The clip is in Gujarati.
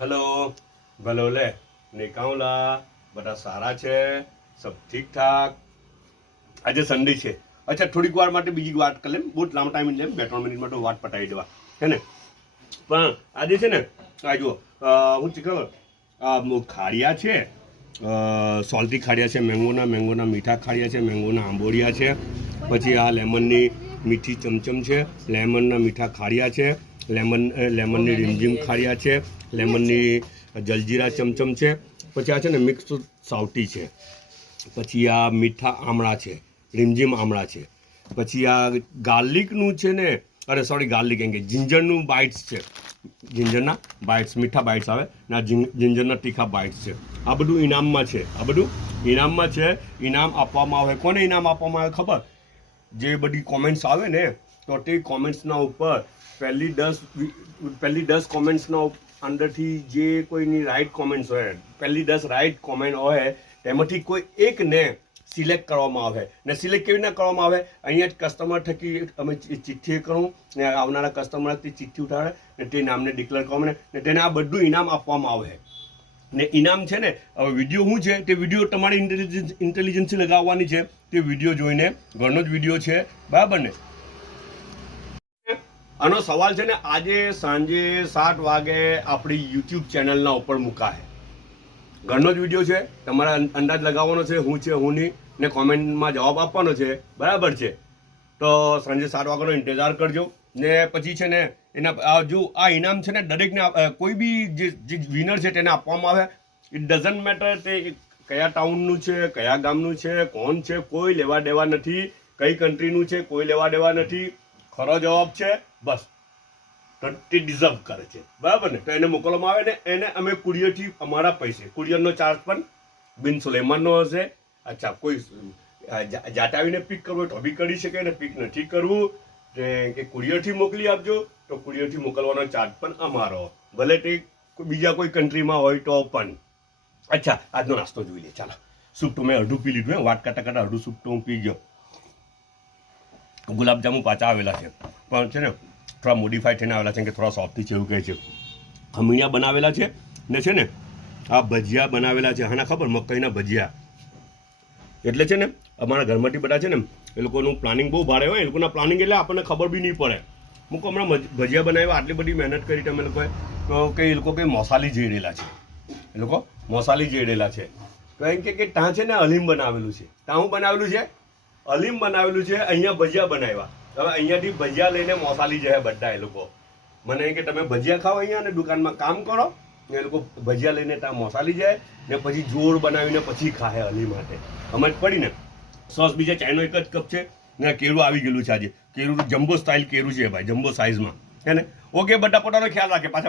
हेलो भलोले निकाउला बड़ा सारा छे सब ठीक ठाक। आज संडे छे। अच्छा थोड़ी वार माटे बीजी वाट कर लेम, बहुत लांबो टाइम लेम, 2-3 मिनिट माटे वाट पटाई देवा है ने। पण आज छे ने आ जो હું ખબર ખાડિયા છે, સોલ્ટી ખાડિયા છે, મેંગોના મીઠા ખાડિયા છે, મેંગોના આંબોડિયા છે, પછી આ લેમનની મીઠી ચમચમ છે, લેમનના મીઠા ખાડિયા છે, લેમનની રીમઝીમ ખાડિયા છે, લેમનની જલજીરા ચમચમ છે, પછી આ છે ને મિક્સ સાવટી છે, પછી આ મીઠા આમળા છે, રીમઝીમ આમળા છે, પછી આ ગાર્લિકનું છે ને, અરે સોરી ગાર્લિક એમ કે જિંજરનું બાઇટ્સ છે, જિંજરના બાઇટ્સ મીઠા બાઇટ્સ આવે ને આ જિંજરના તીખા બાઇટ્સ છે। આ બધું ઇનામમાં છે, આ બધું ઇનામમાં છે। ઇનામ આપવામાં આવે, કોને ઇનામ આપવામાં આવે ખબર? જે બધી કોમેન્ટ્સ આવે ને તો તે કોમેન્ટ્સના ઉપર પહેલી 10 કોમેન્ટ્સના અંદરથી જે કોઈની રાઈટ કોમેન્ટ્સ હોય, પહેલી 10 રાઈટ કોમેન્ટ હોય તેમાંથી કોઈ એકને સિલેક્ટ કરવામાં આવે ને સિલેક્ટ કેવી રીતના કરવામાં આવે? અહીંયા જ કસ્ટમર થકી અમે ચિઠ્ઠી કરું ને આવનારા કસ્ટમરથી ચિઠ્ઠી ઉઠાડે ને તે નામને ડિક્લેર કરવામાં ને તેને આ બધું ઇનામ આપવામાં આવે ને ઇનામ છે ને હવે વિડીયો શું છે તે વિડીયો તમારી ઇન્ટેલિજન્સથી લગાવવાની છે। તે વિડીયો જોઈને ઘરનો જ વિડીયો છે, બરાબર ને? આનો સવાલ છે ને આજે સાંજે 7 વાગે આપણી યુટ્યુબ ચેનલના ઉપર મુકાશે। ઘરનો જ વિડીયો છે, તમારા અંદાજ લગાવવાનો છે હું છે હું નહીં ને કોમેન્ટમાં જવાબ આપવાનો છે, બરાબર છે? તો સાંજે 7 વાગ્યાનો ઇંતજાર કરજો ને પછી છે ને એના જો આ ઇનામ છે ને દરેકને કોઈ બી જે વિનર છે તેને આપવામાં આવે। ઇટ ડઝન્ટ મેટર તે કયા ટાઉનનું છે, કયા ગામનું છે, કોણ છે, કોઈ લેવા દેવા નથી, કઈ કન્ટ્રીનું છે, કોઈ લેવા દેવા નથી। ખરો જવાબ છે બસ, તો તે ડિઝર્વ કરે છે, બરાબર ને? તો એને મોકલવામાં આવે ને એને અમે કુરિયરથી અમારા પૈસે, કુરિયરનો ચાર્જ પણ બિન સુલેમાનનો હશે। અચ્છા કોઈ જાતે આવીને પિક કરવું હોય તો બી કરી શકે ને પિક નથી કરવું કે કુરિયરથી મોકલી આપજો તો કુરિયરથી મોકલવાનો ચાર્જ પણ અમારો, ભલે તે બીજા કોઈ કન્ટ્રીમાં હોય તો પણ। અચ્છા આજનો નાસ્તો જોઈ લે, ચાલો। સૂપ તો મેં અડધું પી લીધું, વાત કરતા અડધું સૂપ તો હું પી ગયો। ગુલાબજાંબુ પાછા આવેલા છે પણ છે ને થોડા મોડિફાઈ થઈને આવેલા છે કે થોડા સોફ્ટી છે એવું કહે છે। ખમણીયા બનાવેલા છે ને છે ને આ ભજીયા બનાવેલા છે, હાના ખબર? મકાઈના ભજીયા। એટલે છે ને અમારા ઘરમાંથી બધા છે ને એ લોકોનું પ્લાનિંગ બહુ ભારે હોય, એ લોકોના પ્લાનિંગ એટલે આપણને ખબર બી નહીં પડે। મૂકો હમણાં ભજીયા બનાવ્યા, આટલી બધી મહેનત કરી તમે લોકોએ તો કે એ લોકો કંઈ મોસાલી જઈ રહેલા છે, એ લોકો મોસાલી જઈ રહેલા છે તો એમ કે ત્યાં છે ને અલીમ બનાવેલું છે, ત્યાં શું બનાવેલું છે? અલીમ બનાવેલું છે, અહીંયા ભજીયા બનાવ્યા। હવે અહીંયાથી ભજીયા લઈને મોસાલી જાય બધા એ લોકો। મને કે તમે ભજીયા ખાઓ અહીંયા અને દુકાનમાં કામ કરો ને એ લોકો ભજીયા લઈને ત્યાં મોસાલી જાય ને પછી જોર બનાવીને પછી ખાય અલી માટે। સમજ પડી ને? સોસ બીજા ચાઈનો એક જ કપ છે ને કેળું આવી ગયેલું છે આજે, કેળું જમ્બો સ્ટાઇલ કેળું છે ભાઈ, જમ્બો સાઇઝમાં, હે ને? ઓકે બધા પોતાનો ખ્યાલ રાખે, પાછા